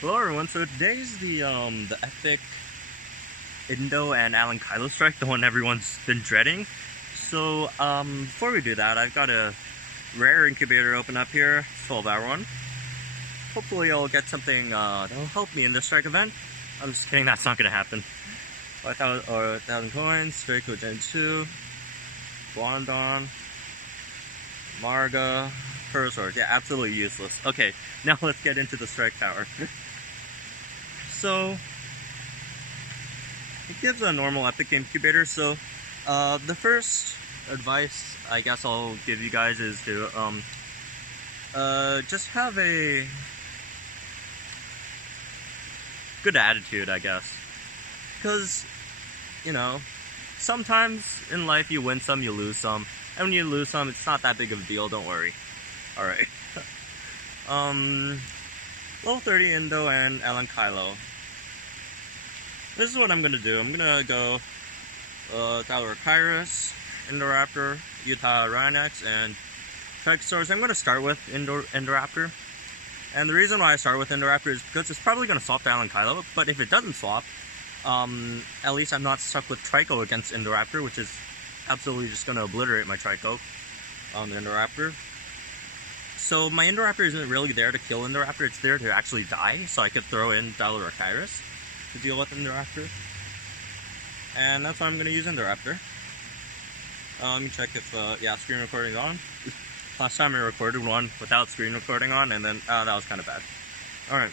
Hello everyone, so today's the epic Indo and Alankylo strike, the one everyone's been dreading. So before we do that, I've got a rare incubator open up here, 12-hour one. Hopefully I'll get something that'll help me in this strike event. I'm just kidding, that's not gonna happen. 1,000 coins, Draco Gen 2, Blondon, Marga, Persosaurus. Yeah, absolutely useless. Okay, now let's get into the strike power. So, it gives a normal epic incubator. So, the first advice I guess I'll give you guys is to just have a good attitude, I guess. Because, you know, sometimes in life you win some, you lose some. And when you lose some, it's not that big of a deal, don't worry. Alright. Level 30 Indo and Alankylo. This is what I'm gonna do. I'm gonna go Indoraptor, Indoraptor, Utah Rhinox, and Trichosaurus. I'm gonna start with Indoraptor. And the reason why I start with Indoraptor is because it's probably gonna swap to Alankylo, but if it doesn't swap, at least I'm not stuck with Tricho against Indoraptor, which is absolutely just gonna obliterate my Tricho on the Indoraptor. So my Indoraptor isn't really there to kill Indoraptor, it's there to actually die, so I could throw in Dilorachirus to deal with Indoraptor. And that's why I'm going to use Indoraptor. Let me check if, yeah, screen recording's on. Last time I recorded one without screen recording on, and then, that was kind of bad. Alright,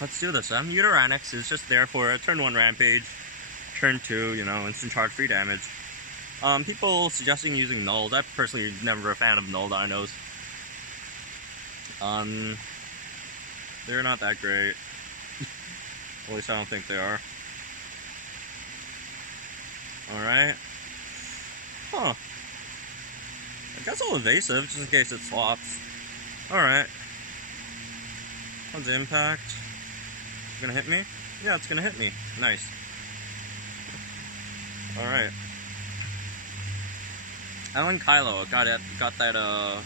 let's do this. Utaranix is just there for a turn 1 rampage, turn 2, you know, instant charge free damage. People suggesting using nulls. I'm personally never a fan of null dinos. They're not that great. At least I don't think they are. Alright. Huh. I guess I'll evasive, just in case it swaps. Alright. How's the impact? It's gonna hit me? Yeah, it's gonna hit me. Nice. Alright. Alankylo, got that,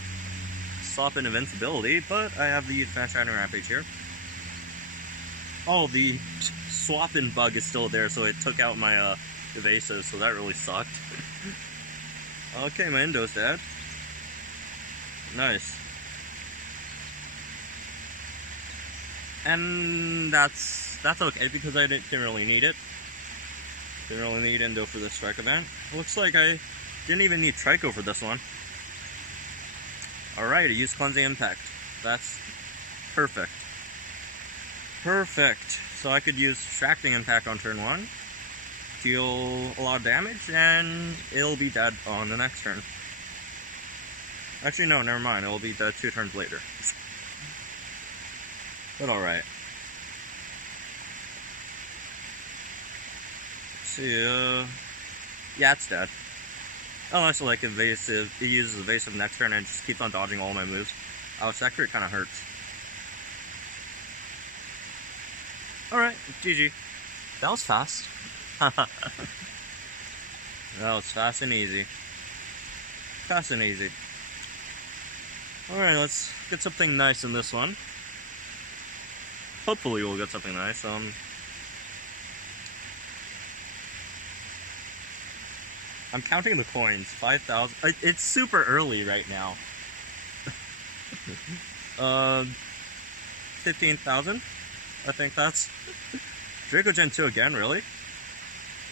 swap in invincibility, but I have the advanced shining rampage here. Oh, the swap-in bug is still there, so it took out my evasive, so that really sucked. Okay, my Indo's dead. Nice. And that's okay, because I didn't really need it. Didn't really need Indo for this strike event. Looks like I didn't even need Tricho for this one. Alright, I used Cleansing Impact. That's perfect. Perfect. So I could use Distracting Impact on turn 1, deal a lot of damage, and it'll be dead on the next turn. Actually, no, never mind. It'll be dead 2 turns later. But alright. Let's see, yeah, it's dead. Unless I like evasive, it uses evasive next turn and just keeps on dodging all my moves. Ouch, that crit kinda hurts. Alright, GG. That was fast. That was fast and easy. Fast and easy. Alright, let's get something nice in this one. Hopefully we'll get something nice. I'm counting the coins. 5,000. It's super early right now. 15,000? I think that's Draco Gen 2 again, really?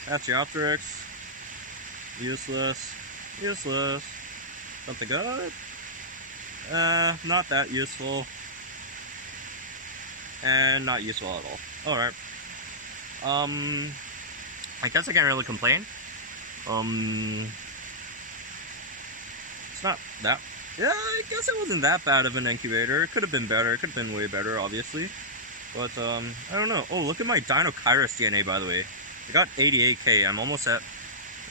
That's Geoptrix. Useless. Useless. Something good? Not that useful. And not useful at all. Alright. I guess I can't really complain. It's not that... Yeah, I guess it wasn't that bad of an incubator. It could have been better. It could have been way better, obviously. But, I don't know. Oh, look at my Dinokairos DNA, by the way. I got 88k. I'm almost at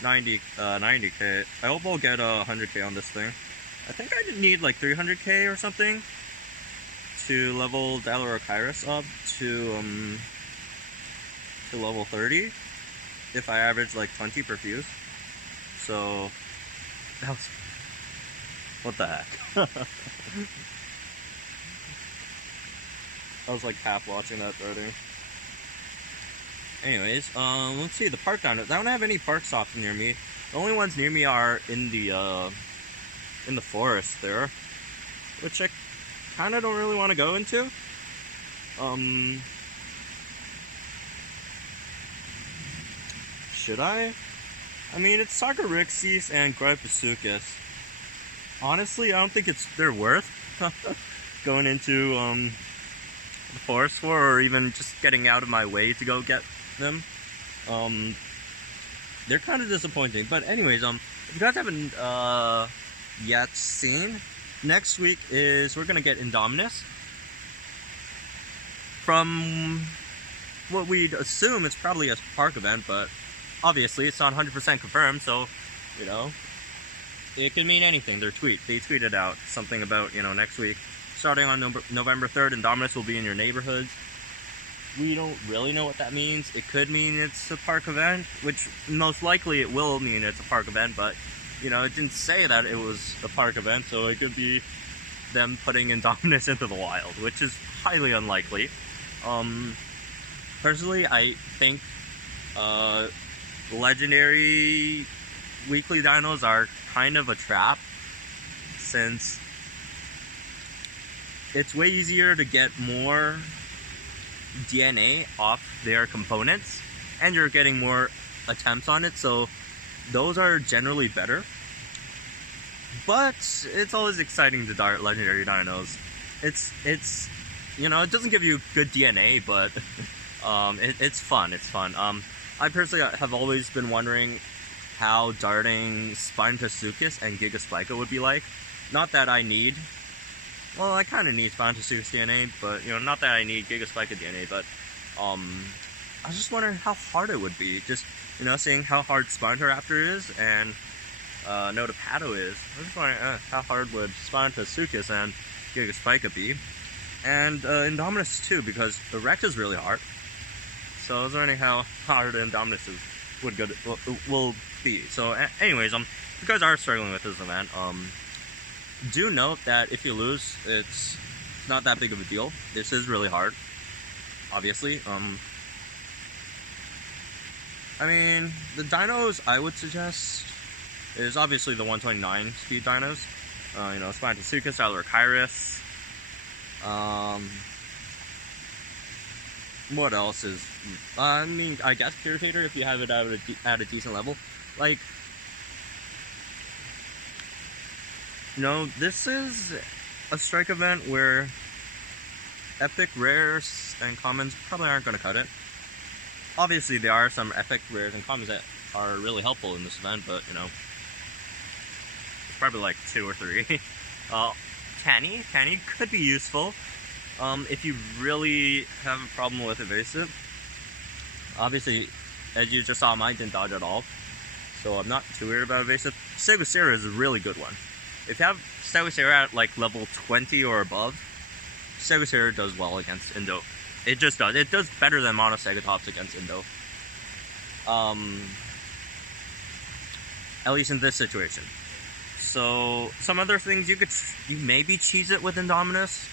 90k. I hope I'll get 100k on this thing. I think I need like 300k or something to level Dilorachirus up to level 30 if I average like 20 per fuse. So, that was... What the heck? I was like half watching that already. Anyways, let's see, the park dinos. I don't have any park stops near me. The only ones near me are in the forest there, which I kind of don't really want to go into. Should I? I mean, it's Sagarixis and Grypasuchus. Honestly, I don't think they're worth going into the forest for, or even just getting out of my way to go get them. They're kind of disappointing. But anyways, if you guys haven't yet seen, next week we're gonna get Indominus. From what we'd assume, it's probably a park event, but obviously it's not 100% confirmed, so, you know, it could mean anything. They tweeted out something about, you know, next week. Starting on November 3rd, Indominus will be in your neighborhoods. We don't really know what that means. It could mean it's a park event, which most likely it will mean it's a park event, but, you know, it didn't say that it was a park event, so it could be them putting Indominus into the wild, which is highly unlikely. Personally, I think legendary weekly dinos are kind of a trap, since it's way easier to get more DNA off their components, and you're getting more attempts on it, so those are generally better. But it's always exciting to dart legendary dinos. It's you know, it doesn't give you good DNA, but it's fun. It's fun. I personally have always been wondering how darting Spinosuchus and Gigaspica would be like. Not that I need, well, I kind of need Spinosuchus DNA, but, you know, not that I need Gigaspica DNA, but I was just wondering how hard it would be. Just, you know, seeing how hard Indoraptor is and Notopato is. I was just wondering how hard would Spinosuchus and Gigaspica be. And Indominus too, because the Rex is really hard. So I was wondering how hard Indominus will be. So anyways, if you guys are struggling with this event, do note that if you lose, it's not that big of a deal. This is really hard, obviously. I mean, the dinos I would suggest is obviously the 129 speed dinos. You know, Spinosuchus, Alankylosaurus. What else is? I mean, I guess Puritator if you have it at a decent level. Like, you know, this is a strike event where epic rares and commons probably aren't going to cut it. Obviously, there are some epic rares and commons that are really helpful in this event, but, you know, it's probably like 2 or 3. Tanny could be useful if you really have a problem with evasive. Obviously, as you just saw, mine didn't dodge at all, so I'm not too worried about evasive. Stegosaurus is a really good one. If you have Stegosaurus at like level 20 or above, Stegosaurus does well against Indo. It just does. It does better than Monostegatops against Indo. At least in this situation. So, some other things you maybe cheese it with Indominus.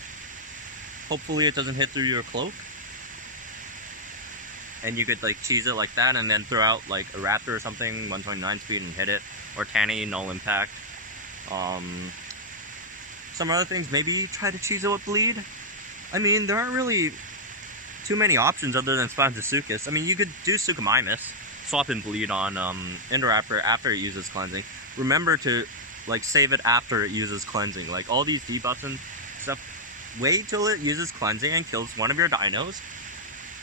Hopefully it doesn't hit through your cloak. And you could like cheese it like that and then throw out like a Raptor or something, 129 speed and hit it. Or Tanny, null impact. Some other things, maybe try to cheese it with bleed. I mean, there aren't really too many options other than Spinosuchus. I mean, you could do Suchomimus, swap and bleed on Indoraptor after it uses cleansing. Remember to like save it after it uses cleansing. Like all these debuffs and stuff, wait till it uses cleansing and kills one of your dinos,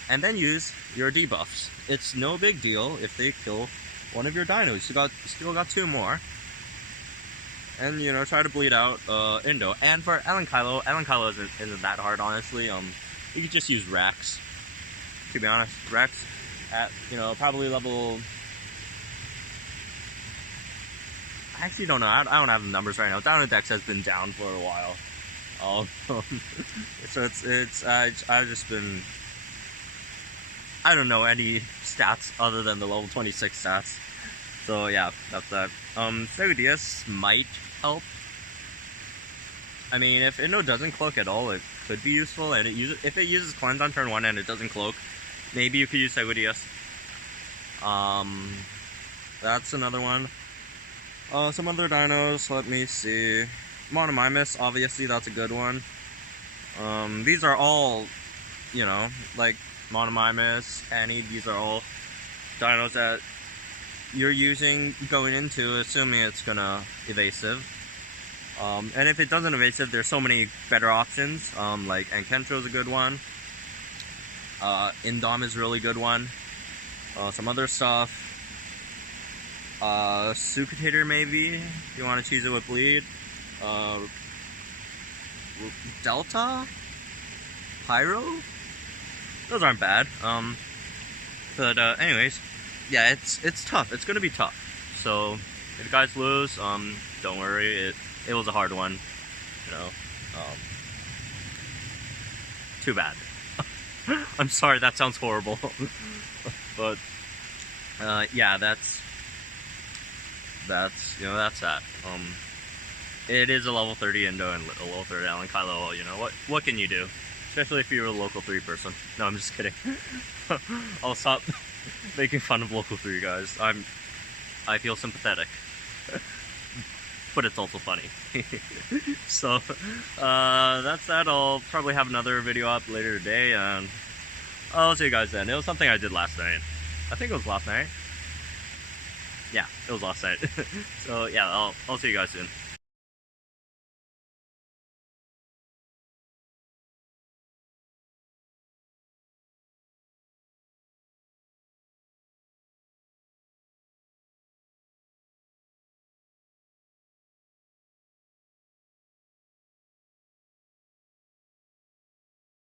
and then use your debuffs. It's no big deal if they kill one of your dinos. You still got 2 more. And, you know, try to bleed out Indo. And for Alankylo isn't that hard, honestly. You could just use Rex. To be honest, Rex at, you know, probably level... I actually don't know. I don't have the numbers right now. Down Dex has been down for a while. So I've just been... I don't know any stats other than the level 26 stats. So yeah, that's that. Stegosaurus might help. I mean, if Indo doesn't cloak at all, it could be useful, and if it uses cleanse on turn 1 and it doesn't cloak, maybe you could use Segudius. That's another one. Some other dinos, let me see. Monomimus, obviously that's a good one. These are all, you know, like Monomimus, Annie, these are all dinos that you're using going into, assuming it's gonna evasive. And if it doesn't evasive, there's so many better options. Like Ankentro's a good one. Indom is a really good one. Some other stuff. Sucatator maybe, if you want to cheese it with bleed. Delta? Pyro? Those aren't bad. But anyways, yeah, it's tough. It's gonna be tough. So if you guys lose, don't worry. It was a hard one. You know. Too bad. I'm sorry. That sounds horrible. But yeah, that's that. It is a level 30 Indo and a level 30 Alankylo. You know what can you do? Especially if you're a local 3 person. No, I'm just kidding. I'll stop making fun of local 3 guys. I feel sympathetic. But it's also funny. So, that's that. I'll probably have another video up later today, and I'll see you guys then. It was something I did last night. I think it was last night. Yeah, it was last night. So, yeah, I'll see you guys soon.